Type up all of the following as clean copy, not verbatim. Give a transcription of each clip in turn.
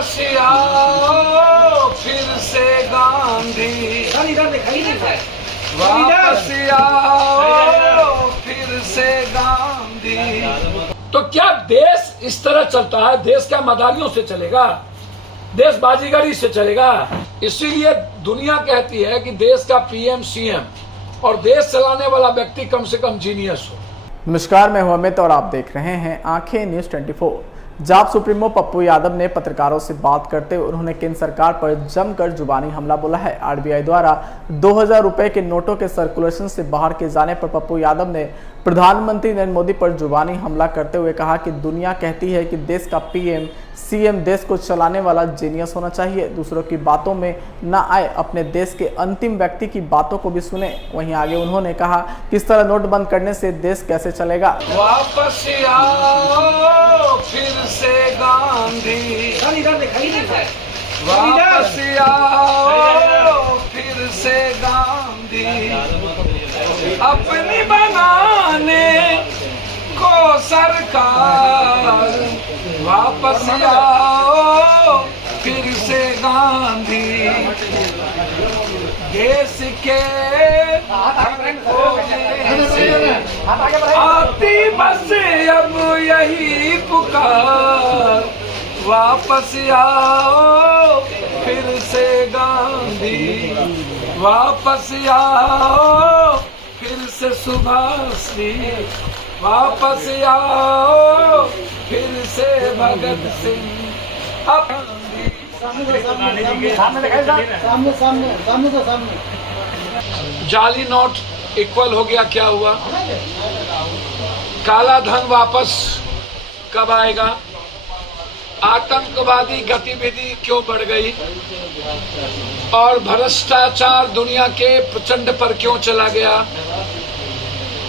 वापस आओ फिर से गांधी, वापस आओ फिर से गांधी। तो क्या देश इस तरह चलता है? देश क्या मदारियों से चलेगा? देश बाजीगरी से चलेगा? इसीलिए दुनिया कहती है कि देश का पीएम सीएम और देश चलाने वाला व्यक्ति कम से कम जीनियस हो। नमस्कार, मैं हूं अमित और आप देख रहे हैं आंखें न्यूज 24। जाप सुप्रीमो पप्पू यादव ने पत्रकारों से बात करते हुए उन्होंने केंद्र सरकार पर जमकर जुबानी हमला बोला है। आरबीआई द्वारा 2000 रुपए के नोटों के सर्कुलेशन से बाहर किए जाने पर पप्पू यादव ने प्रधानमंत्री नरेंद्र मोदी पर जुबानी हमला करते हुए कहा कि दुनिया कहती है कि देश का पीएम सीएम देश को चलाने वाला जीनियस होना चाहिए, दूसरों की बातों में न आए, अपने देश के अंतिम व्यक्ति की बातों को भी सुने। वहीं आगे उन्होंने कहा किस तरह नोट बंद करने से देश कैसे चलेगा। वापस आओ फिर से गांधी, वापस आओ फिर से गांधी, अपनी बनाने को सरकार, वापस आओ फिर से गांधी, देश के आती बस अब यही पुकार, वापस आओ फिर से गांधी, वापस आओ फिर से सुभाष जी, वापस आओ फिर से भगत सिंह। जाली नोट इक्वल हो गया, क्या हुआ? काला धन वापस कब आएगा? आतंकवादी गतिविधि क्यों बढ़ गई? और भ्रष्टाचार दुनिया के प्रचंड पर क्यों चला गया?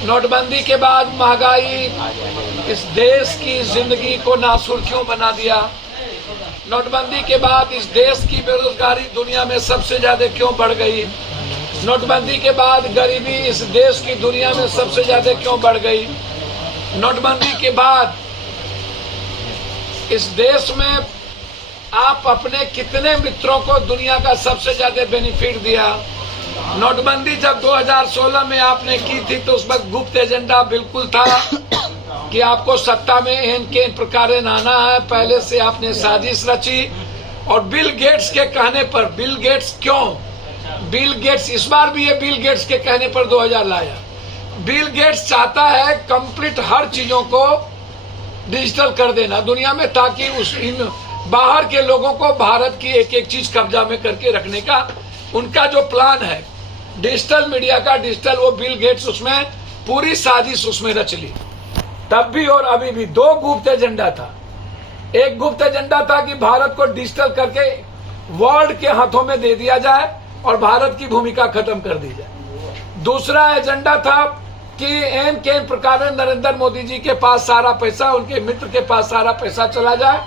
नोटबंदी के बाद महंगाई इस देश की जिंदगी को नासुर क्यों बना दिया? नोटबंदी के बाद इस देश की बेरोजगारी दुनिया में सबसे ज्यादा क्यों बढ़ गई? नोटबंदी के बाद गरीबी इस देश की दुनिया में सबसे ज्यादा क्यों बढ़ गई? नोटबंदी के बाद इस देश में आप अपने कितने मित्रों को दुनिया का सबसे ज्यादा बेनिफिट दिया? नोटबंदी जब 2016 में आपने की थी तो उस वक्त गुप्त एजेंडा बिल्कुल था कि आपको सत्ता में इनके प्रकार आना है। पहले से आपने साजिश रची और बिल गेट्स के कहने पर, बिल गेट्स क्यों? बिल गेट्स इस बार भी ये बिल गेट्स के कहने पर 2000 लाया। बिल गेट्स चाहता है कंप्लीट हर चीजों को डिजिटल कर देना दुनिया में, ताकि उस इन बाहर के लोगों को भारत की एक एक चीज कब्जा में करके रखने का उनका जो प्लान है डिजिटल मीडिया का, डिजिटल, वो बिल गेट्स उसमें पूरी साजिश उसमें रच ली। तब भी और अभी भी दो गुप्त एजेंडा था। एक गुप्त एजेंडा था कि भारत को डिजिटल करके वर्ल्ड के हाथों में दे दिया जाए और भारत की भूमिका खत्म कर दी जाए। दूसरा एजेंडा था कि एन के प्रकार नरेंद्र मोदी जी के पास सारा पैसा, उनके मित्र के पास सारा पैसा चला जाए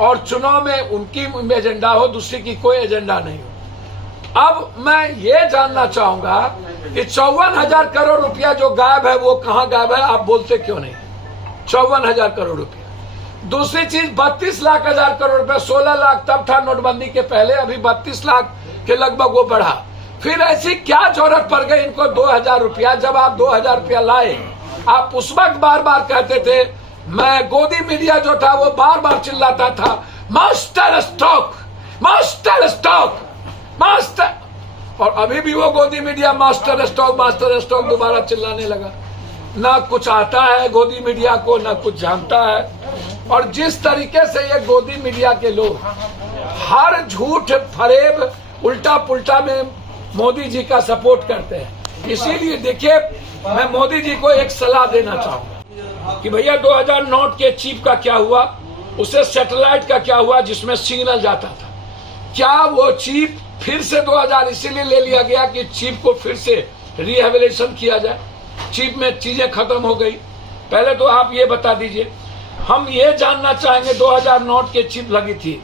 और चुनाव में उनकी एजेंडा हो, दूसरी की कोई एजेंडा नहीं हो। अब मैं ये जानना चाहूंगा कि 54,000 करोड़ रुपया जो गायब है वो कहां गायब है? आप बोलते क्यों नहीं? 54,000 करोड़ रुपया। दूसरी चीज 32 लाख हजार करोड़ रुपया, 16 लाख तब था नोटबंदी के पहले, अभी 32 लाख के लगभग वो बढ़ा। फिर ऐसी क्या जरूरत पड़ गई इनको 2000 रुपया? जब आप 2000 रुपया लाए, आप उस वक्त बार बार कहते थे, मैं गोदी मीडिया जो था वो बार बार चिल्लाता था master stock, master stock, master, और अभी भी वो गोदी मीडिया मास्टर स्टॉक दोबारा चिल्लाने लगा। ना कुछ आता है गोदी मीडिया को, ना कुछ जानता है। और जिस तरीके से ये गोदी मीडिया के लोग हर झूठ फरेब उल्टा पुल्टा में मोदी जी का सपोर्ट करते हैं, इसीलिए देखिए मैं मोदी जी को एक सलाह देना चाहूंगा कि भैया 2000 नोट के चिप का क्या हुआ, उसे सैटेलाइट का क्या हुआ जिसमें सिग्नल जाता था? क्या वो चिप फिर से 2000 इसीलिए ले लिया गया कि चिप को फिर से रिहेबिलिटेशन किया जाए? चिप में चीजें खत्म हो गई। पहले तो आप ये बता दीजिए। हम ये जानना चाहेंगे 2000 नोट के चिप लगी थी,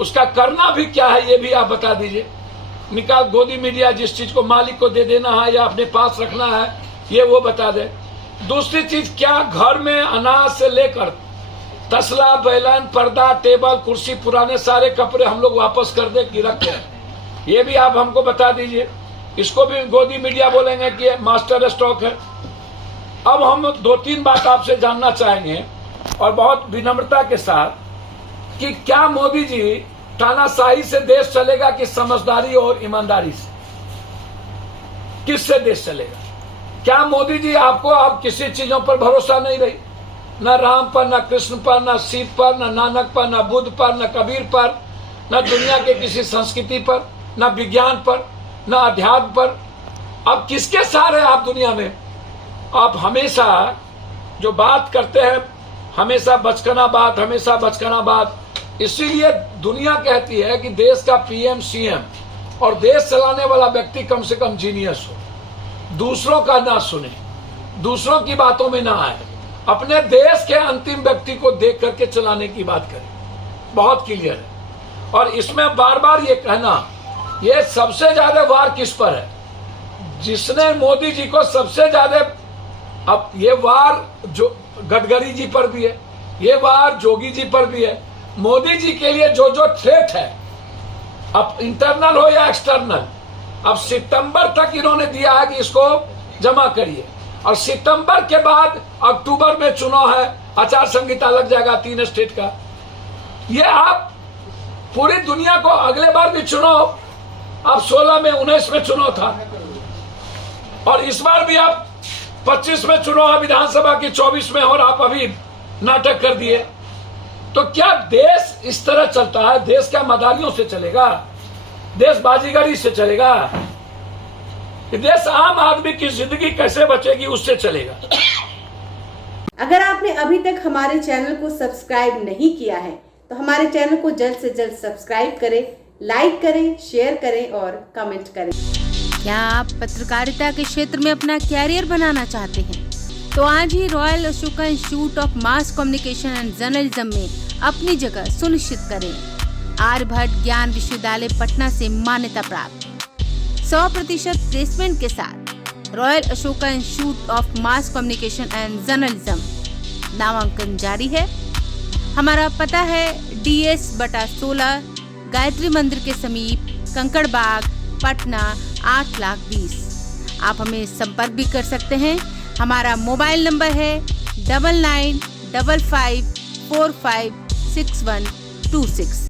उसका करना भी क्या है ये भी आप बता दीजिए। निकाल गोदी मीडिया जिस चीज को मालिक को दे देना है या अपने पास रखना है ये वो बता दे। दूसरी चीज, क्या घर में अनाज से लेकर तसला, बैलन, पर्दा, टेबल, कुर्सी, पुराने सारे कपड़े हम लोग वापस कर दे कि रखे हैं, ये भी आप हमको बता दीजिए। इसको भी गोदी मीडिया बोलेंगे कि मास्टर स्टॉक है। अब हम 2-3 बात आपसे जानना चाहेंगे और बहुत विनम्रता के साथ कि क्या मोदी जी तानाशाही से देश चलेगा कि समझदारी और ईमानदारी से? किससे देश चलेगा? क्या मोदी जी आपको अब किसी चीजों पर भरोसा नहीं रही? न राम पर, न कृष्ण पर, न शिव पर, न नानक पर, न बुद्ध पर, न कबीर पर, न दुनिया के किसी संस्कृति पर, न विज्ञान पर, न अध्यात्म पर। अब किसके सहारे आप दुनिया में? आप हमेशा जो बात करते हैं, हमेशा बचकाना बात, हमेशा बचकाना बात। इसीलिए दुनिया कहती है कि देश का पीएम, सीएम और देश चलाने वाला व्यक्ति कम से कम जीनियस हो, दूसरों का ना सुने, दूसरों की बातों में ना आए, अपने देश के अंतिम व्यक्ति को देख करके चलाने की बात करें। बहुत क्लियर है। और इसमें बार बार ये कहना, ये सबसे ज्यादा वार किस पर है? जिसने मोदी जी को सबसे ज्यादा, अब ये वार जो गडकरी जी पर भी है, ये वार जोगी जी पर भी है। मोदी जी के लिए जो जो थ्रेट है, अब इंटरनल हो या एक्सटर्नल, अब सितंबर तक इन्होंने दिया है कि इसको जमा करिए, और सितंबर के बाद अक्टूबर में चुनाव है, आचार संहिता लग जाएगा 3 स्टेट का। ये आप पूरी दुनिया को अगले बार भी चुनाव, अब 16 में, 19 में चुनाव था, और इस बार भी आप 25 में चुनाव है विधानसभा की, 24 में, और आप अभी नाटक कर दिए। तो क्या देश इस तरह चलता है? देश क्या मदारियों से चलेगा? देश बाजीगरी से चलेगा? देश आम आदमी की जिंदगी कैसे बचेगी, उससे चलेगा। अगर आपने अभी तक हमारे चैनल को सब्सक्राइब नहीं किया है तो हमारे चैनल को जल्द से जल्द सब्सक्राइब करें, लाइक करें, शेयर करें और कमेंट करें। क्या आप पत्रकारिता के क्षेत्र में अपना कैरियर बनाना चाहते हैं? तो आज ही Royal Ashoka Institute of Mass Communication and Journalism में अपनी जगह सुनिश्चित करें। आर्यभट्ट ज्ञान विश्वविद्यालय पटना से मान्यता प्राप्त 100% प्लेसमेंट के साथ royal Ashoka Institute of Mass Communication and journalism नामांकन जारी है। हमारा पता है DS/16 गायत्री मंदिर के समीप, कंकड़ बाग, पटना 8,20,000। आप हमें संपर्क भी कर सकते हैं। हमारा मोबाइल नंबर है 9955456126।